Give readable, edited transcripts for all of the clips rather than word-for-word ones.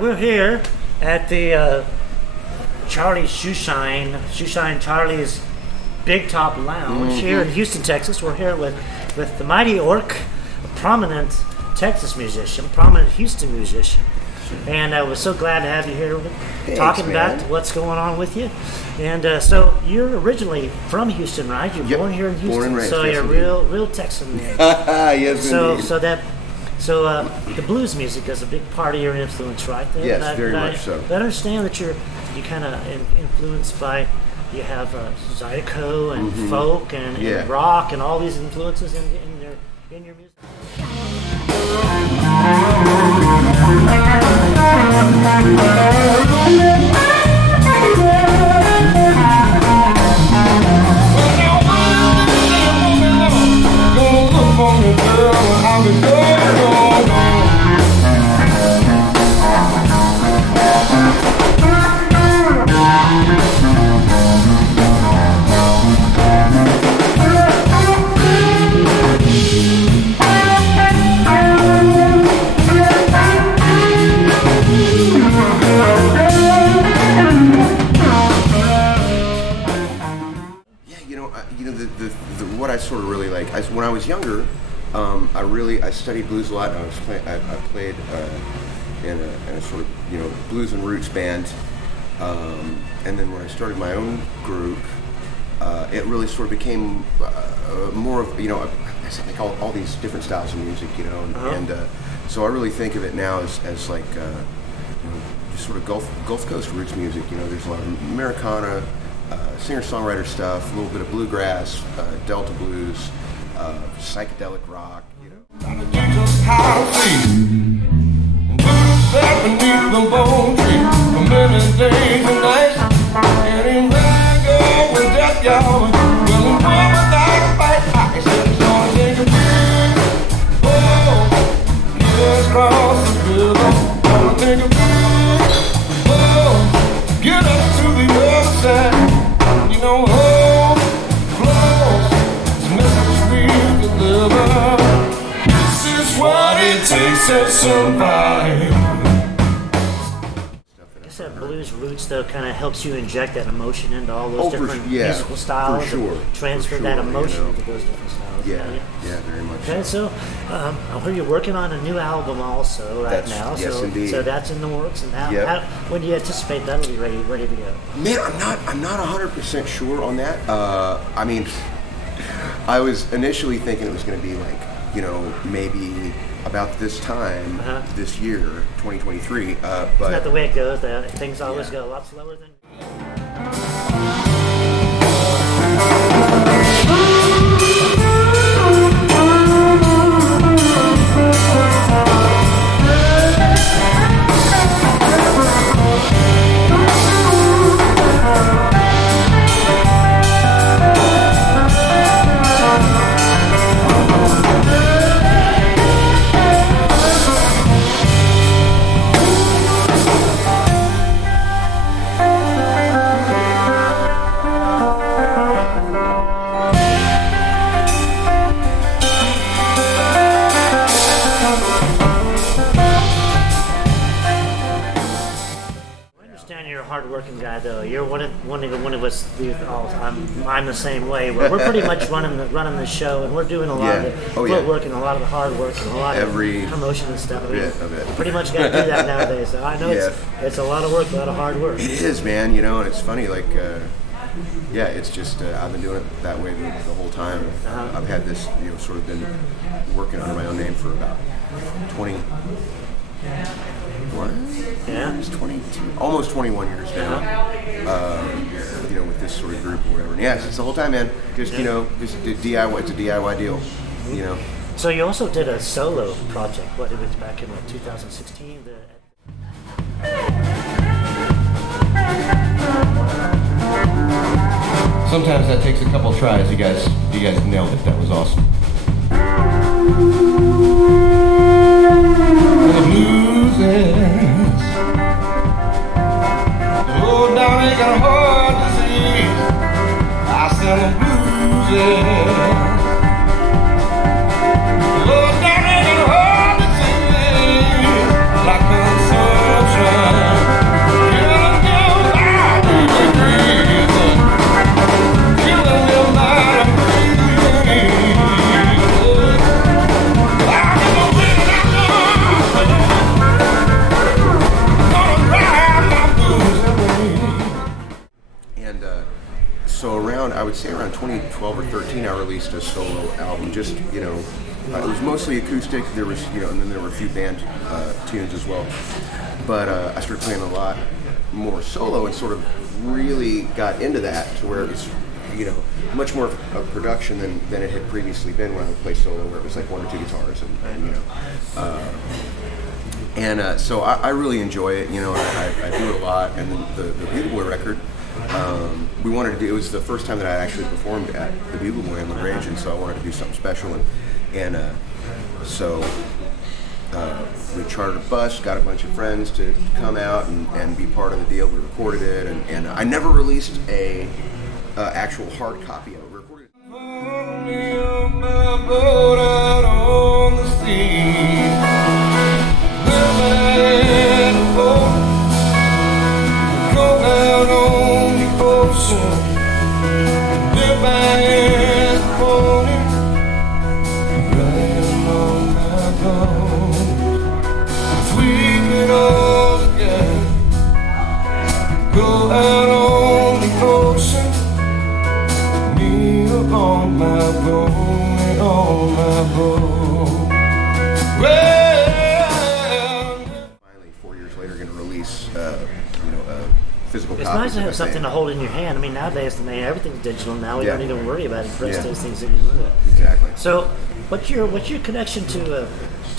we're here at the Charlie's Shoeshine Charlie's Big Top Lounge here in Houston, Texas. We're here with the Mighty Orc, a prominent Texas musician, prominent Houston musician. And I was so glad to have you here talking about what's going on with you. And so you're originally from Houston, right? You're born here in Houston, born and raised, so you're real Texan. Yes, indeed. So the blues music is a big part of your influence, right? There. Yes, very much so. But I understand that you kind of influenced by, you have Zydeco and folk and rock and all these influences in your music. What I sort of really like, when I was younger, I studied blues a lot. And I played in a sort of blues and roots band, and then when I started my own group, it really sort of became more of I think all these different styles of music, and so I really think of it now as like just sort of Gulf Coast roots music. There's a lot of Americana, singer-songwriter stuff, a little bit of bluegrass, Delta blues, psychedelic rock. Get us to the other side. This is what it takes to survive. I guess that blues roots though kind of helps you inject that emotion into all those different musical styles. For sure. Transfer that emotion into those different styles. Yeah, very much. Okay, so I heard you're working on a new album also now. Yes, indeed. So that's in the works. And when do you anticipate that'll be ready to go? Man, I'm not 100% sure on that. I mean, I was initially thinking it was going to be like, maybe about this time this year, 2023. But it's not the way it goes. Things always go a lot slower than. You're a hard-working guy, though. You're one of us. I'm the same way. We're pretty much running the show, and we're doing a lot of the footwork and a lot of the hard work and a lot of promotion and stuff. Pretty much got to do that nowadays. So I know it's a lot of work, a lot of hard work. It is, man. And it's funny. Like, it's just I've been doing it that way the whole time. I've had this, sort of been working under my own name for about 20. What? Yeah. It's 22, almost 21 years now. With this sort of group or whatever. And it's the whole time, man. Just just DIY. It's a DIY deal. So you also did a solo project. It was back in 2016. Sometimes that takes a couple tries. You guys nailed it. That was awesome. The blues is oh, down they got a heart disease. I said the blues is oh, down they got a heart disease. Like consumption. just, you know, it was mostly acoustic. There was, you know, and then there were a few band tunes as well. But I started playing a lot more solo and sort of really got into that to where it was, you know, much more of production than it had previously been when I would play solo, where it was like one or two guitars and you know. So I really enjoy it, you know, I do it a lot. And then the Bugle Boy record, we wanted to do, it was the first time that I actually performed at the Bugle Boy in LaGrange, and so I wanted to do something special. So we chartered a bus, got a bunch of friends to come out and be part of the deal. We recorded it, and I never released a actual hard copy of it. We recorded it. Go out on the ocean, kneel on my boat, on my boat. Well, Finally, 4 years later, going to release, you know, a physical It's copy. nice to have something to hold in your hand. I mean, nowadays, I mean, everything's digital now. We Yeah. don't even worry about it. Press Yeah. those things and you move it. Exactly. So, what's your connection to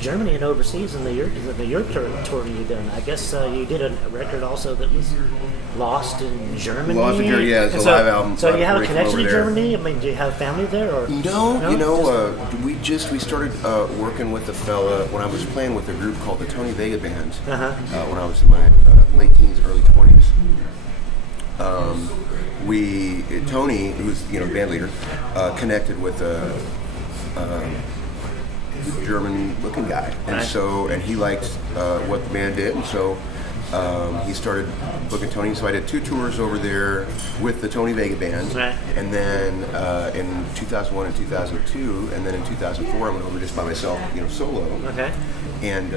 Germany and overseas and the Europe tour you've done? I guess you did a record also that was Lost in Germany. Lost in Germany, yeah, it's And a live album. So you have a Breaking connection to over there. Germany? I mean, do you have family there? Or No, you know, Just- we started working with a fella when I was playing with a group called the Tony Vega Band when I was in my late teens, early 20s. Tony, who was, you know, band leader, connected with a German-looking guy, and Right. he liked what the band did, and so he started booking Tony. So I did 2 tours over there with the Tony Vega Band, Right. and then in 2001 and 2002, and then in 2004 I went over just by myself, you know, solo. Okay. And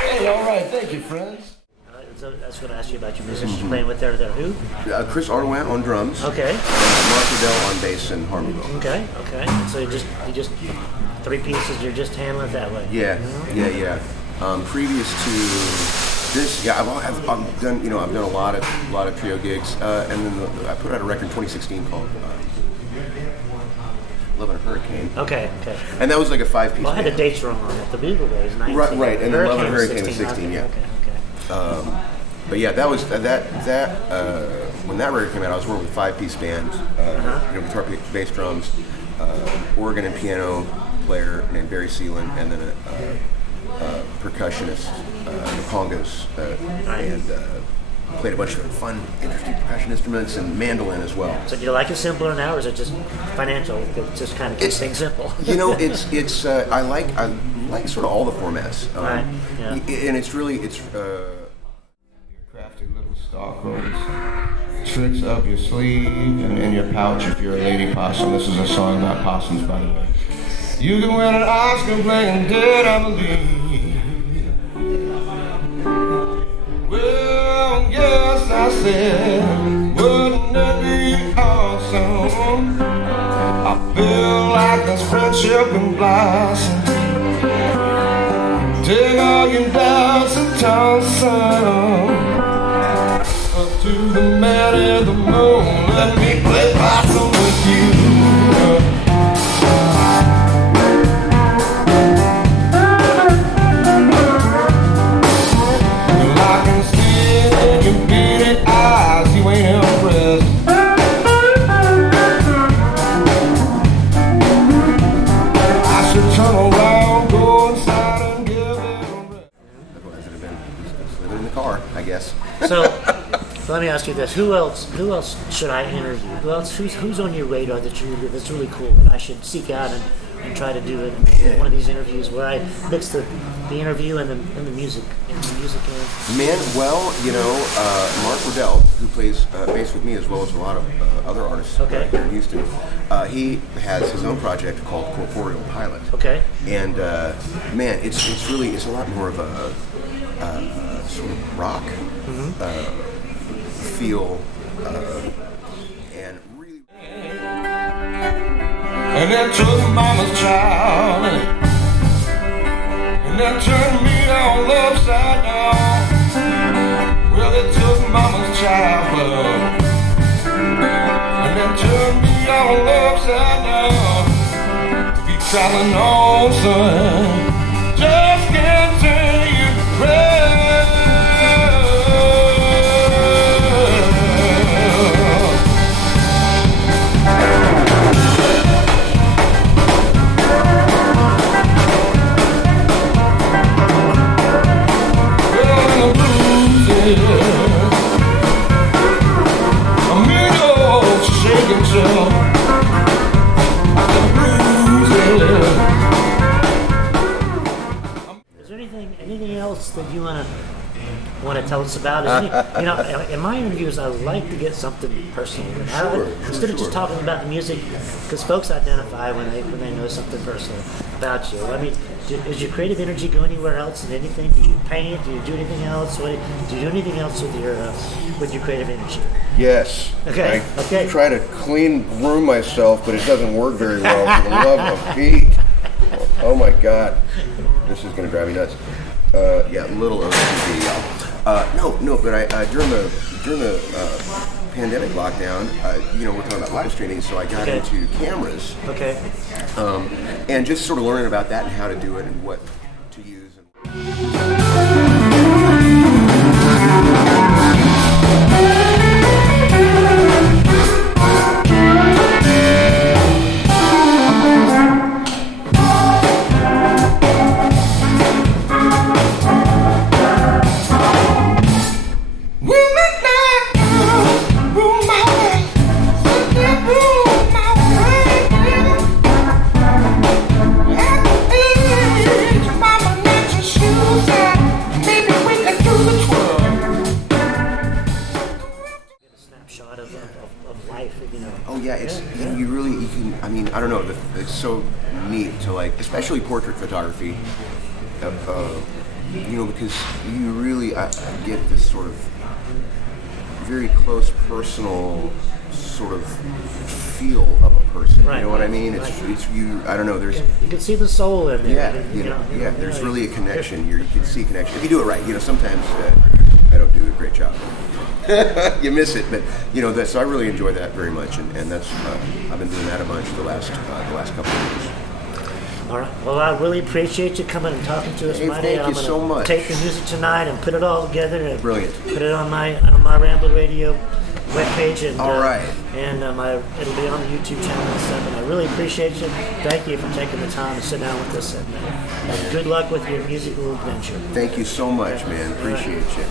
hey, all right, thank you, friends. So that's what I asked you about your musicians you're playing with there. Who? Chris Ardoin on drums, Okay. and Mark Riddell on bass and harmony vocals. Okay. Okay. So you just 3 pieces. You're just handling it that way. Yeah. Previous to this, yeah, I've done, you know, I've done a lot of trio gigs, and then I put out a record in 2016 called Love and a Hurricane, Okay. Okay. and that was like a 5-piece. Well, I had the band. dates wrong on it. The Bugle Boy is 19. Right, and then Love and Hurricane was 16. 16, yeah. Okay. But yeah, that was when that record came out, I was working with a 5-piece band, you know, guitar, bass, drums, organ and piano player named Barry Seelan, and then a percussionist, the congos, and played a bunch of fun, interesting percussion instruments and mandolin as well. So do you like it simpler now, or is it just financial? It just kind of keeps things simple. You know, it's I like sort of all the formats, Right, yeah. and it's really Crafty little stockroads, tricks up your sleeve and in your pouch if you're a lady possum. This is a song about possums, by the way. You can win an Oscar playing dead, I believe. Well, yes, I said, wouldn't it be awesome? I feel like this friendship can blossom. Take all your doubts and toss them up to the man in the moon. Let me play possum with you. Well, I can see it in your beady eyes. You ain't impressed. ask you this: Who else should I interview? Who's on your radar that's really cool that I should seek out and try to do it? One of these interviews where I mix the interview and the music Man, well, Mark Riddell, who plays bass with me as well as a lot of other artists here in Houston, he has his own project called Corporeal Pilot. Okay. And man, it's a lot more of a sort of rock feel and really. And that took mama's child, and that turned me all upside down. Well, it took mama's child, and that turned me all upside down. Be traveling on, son, just can't turn you around. Is there anything else that you want to tell us about? In my interviews, I like to get something personal. Instead of just talking about the music, because folks identify when they know something personal about you. I mean, does your creative energy go anywhere else in anything? Do you paint? Do you do anything else? Do you do anything else with your creative energy? Yes. Okay. I try to clean room myself, but it doesn't work very well. For the love of Pete. Oh my God, this is going to drive me nuts. Little OCD. No, but I during the pandemic lockdown, we're talking about live streaming, so I got into cameras. Okay. And just sort of learning about that and how to do it and what to use. Oh yeah, it's you can. I mean, I don't know. It's so neat to especially portrait photography. Because you really get this sort of very close, personal sort of feel of a person. Right, you know what I mean? It's you. I don't know. There's you can see the soul in there. There's really a connection. You can see a connection if you do it right. Sometimes I don't do a great job. You miss it, but so I really enjoy that very much, and that's I've been doing that a bunch the last couple of years. All right. Well, I really appreciate you coming and talking to us, Mighty. Thank you so much. Take the music tonight and put it all together and Brilliant. Put it on my Rambler Radio webpage, and all right. And it'll be on the YouTube channel and stuff. And I really appreciate you. Thank you for taking the time to sit down with us, and good luck with your musical adventure. Thank you so much, man. Appreciate you.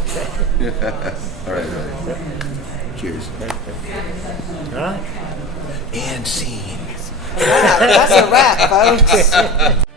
All right, brother. Cheers. All right. And scene. That's a wrap, folks.